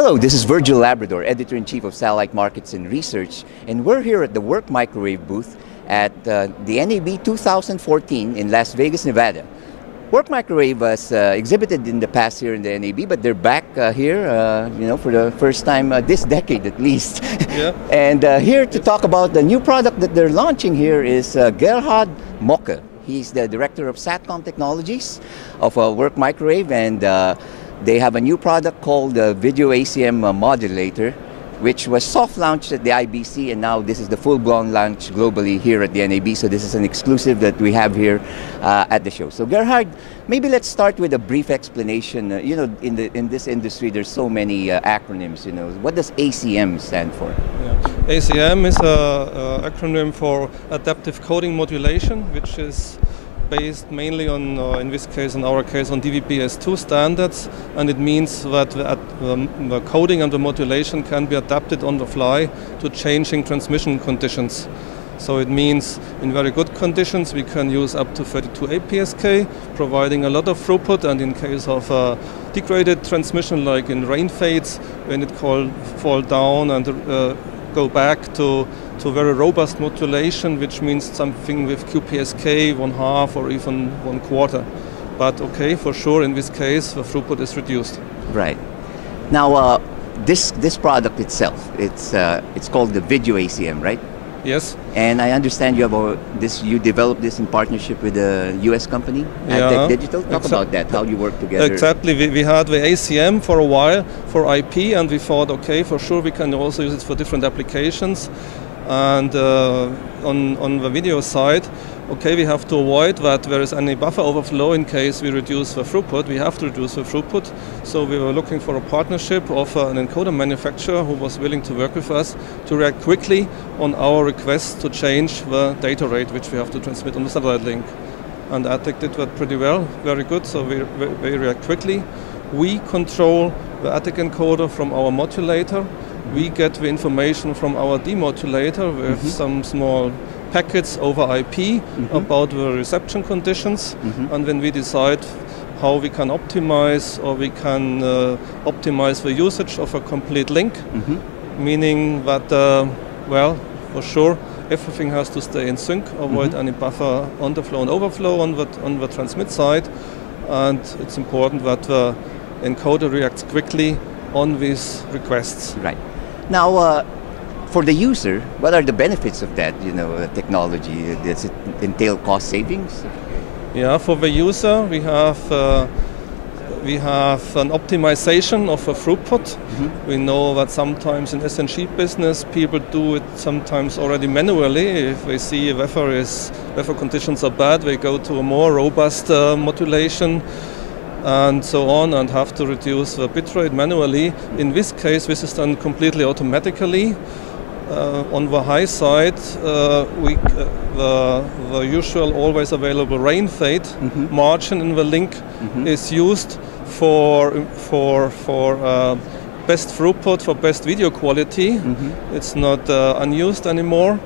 Hello, this is Virgil, Labrador, Editor-in-Chief of Satellite Markets and Research, and we're here at the Work Microwave booth at the NAB 2014 in Las Vegas, Nevada. Work Microwave was exhibited in the past here in the NAB, but they're back here, for the first time this decade at least. Yeah. And here to talk about the new product that they're launching here is Gerhard Mocker. He's the Director of Satcom Technologies of Work Microwave, and they have a new product called the Video ACM Modulator, which was soft launched at the IBC, and now this is the full-blown launch globally here at the NAB. So this is an exclusive that we have here at the show. So Gerhard, maybe let's start with a brief explanation. In this industry, there's so many acronyms. What does ACM stand for? Yeah. ACM is an acronym for Adaptive Coding Modulation, which is based mainly on, in our case, on DVB-S2 standards, and it means that the coding and the modulation can be adapted on the fly to changing transmission conditions. So it means in very good conditions we can use up to 32 APSK, providing a lot of throughput, and in case of degraded transmission, like in rain fades, when it fall down and go back to very robust modulation, which means something with QPSK 1/2 or even 1/4. But okay, for sure, in this case, the throughput is reduced. Right. Now, this product itself, it's called the Video ACM, right? Yes. And I understand you developed this in partnership with a US company, yeah. Digital. Talk about that, how you work together. Exactly. We had the ACM for a while for IP, and we thought, okay, for sure we can also use it for different applications. And on the video side, okay, we have to avoid that there is any buffer overflow in case we reduce the throughput. We have to reduce the throughput. So we were looking for a partnership of an encoder manufacturer who was willing to work with us to react quickly on our request to change the data rate which we have to transmit on the satellite link. And ATEC did that pretty well, very good, so we react quickly. We control the ATEC encoder from our modulator. We get the information from our demodulator with some small packets over IP about the reception conditions, and then we decide how we can optimize, or we can optimize the usage of a complete link, meaning that, for sure, everything has to stay in sync, avoid any buffer underflow and overflow on the transmit side, and it's important that the encoder reacts quickly on these requests. Right. Now, for the user, what are the benefits of that, technology? Does it entail cost savings? Yeah, for the user, we have an optimization of a throughput. We know that sometimes in SNG business, people do it sometimes already manually. If they see weather conditions are bad, they go to a more robust modulation and so on, and have to reduce the bitrate manually. In this case, this is done completely automatically. On the high side, the usual always available rain fade margin in the link is used for best throughput, for best video quality. It's not unused anymore.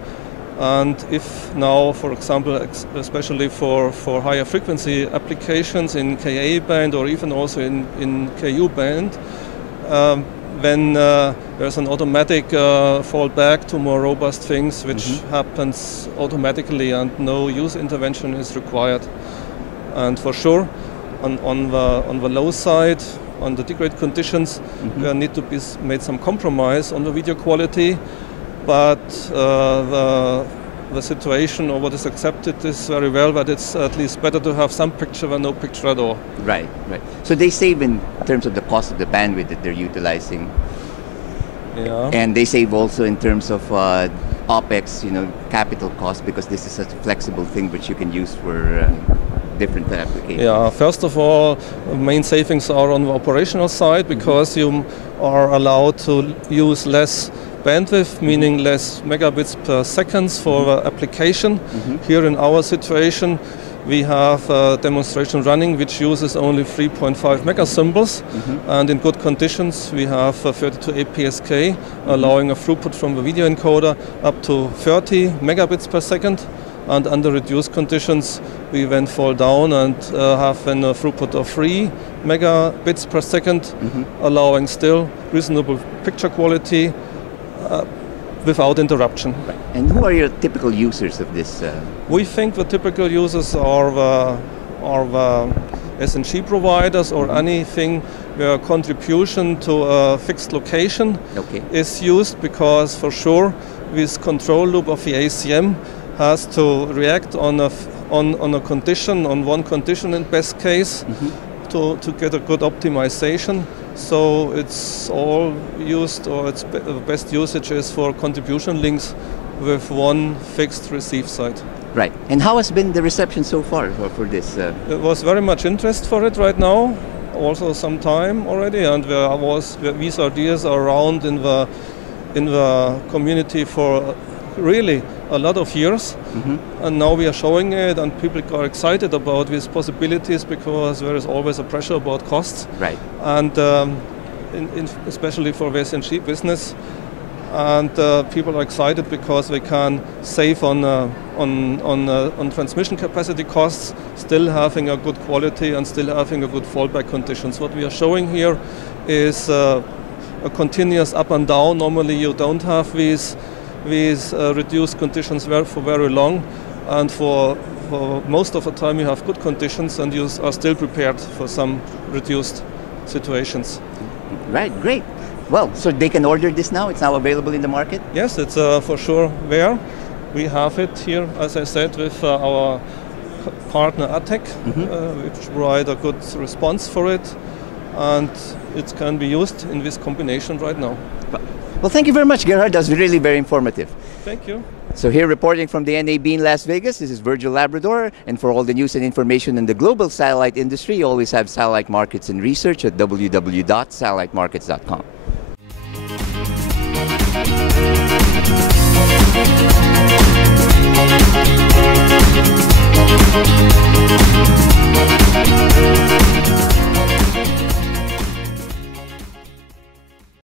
And if now, for example, especially for higher frequency applications in Ka band or even also in Ku band, then there's an automatic fallback to more robust things, which happens automatically and no user intervention is required. And for sure, on the low side, on the degrade conditions, there need to be made some compromise on the video quality. But the situation, or what is accepted, is very well that it's at least better to have some picture than no picture at all. Right, right. So they save in terms of the cost of the bandwidth that they're utilizing. Yeah. And they save also in terms of OPEX, capital cost, because this is such a flexible thing which you can use for different applications. Yeah, first of all, main savings are on the operational side, because you are allowed to use less bandwidth, meaning less megabits per second for the application. Here in our situation, we have a demonstration running which uses only 3.5 megasymbols, and in good conditions we have 32 APSK, allowing a throughput from the video encoder up to 30 megabits per second. and under reduced conditions we then fall down and have then a throughput of 3 megabits per second, allowing still reasonable picture quality without interruption. Right. And who are your typical users of this? We think the typical users are the SNG providers or anything where contribution to a fixed location is used, because for sure this control loop of the ACM has to react on a condition, on one condition in best case, to get a good optimization. So it's all used, or its best usage is for contribution links with one fixed receive site. Right. And how has been the reception so far for this? There was very much interest for it right now, also some time already, and these ideas are around in the community for really a lot of years, and now we are showing it, and people are excited about these possibilities because there is always a pressure about costs, right? And especially for the SNG business, and people are excited because they can save on transmission capacity costs, still having a good quality and still having a good fallback conditions. What we are showing here is a continuous up and down. Normally you don't have these reduced conditions for very long, and for most of the time you have good conditions and you are still prepared for some reduced situations. Right, great. Well, so they can order this now? It's now available in the market? Yes, it's for sure there. We have it here, as I said, with our partner ATEC, which provide a good response for it, and it can be used in this combination right now. Well, thank you very much, Gerhard. That was really very informative. Thank you. So here reporting from the NAB in Las Vegas, this is Virgil, Labrador. And for all the news and information in the global satellite industry, you always have Satellite Markets and Research at www.satellitemarkets.com.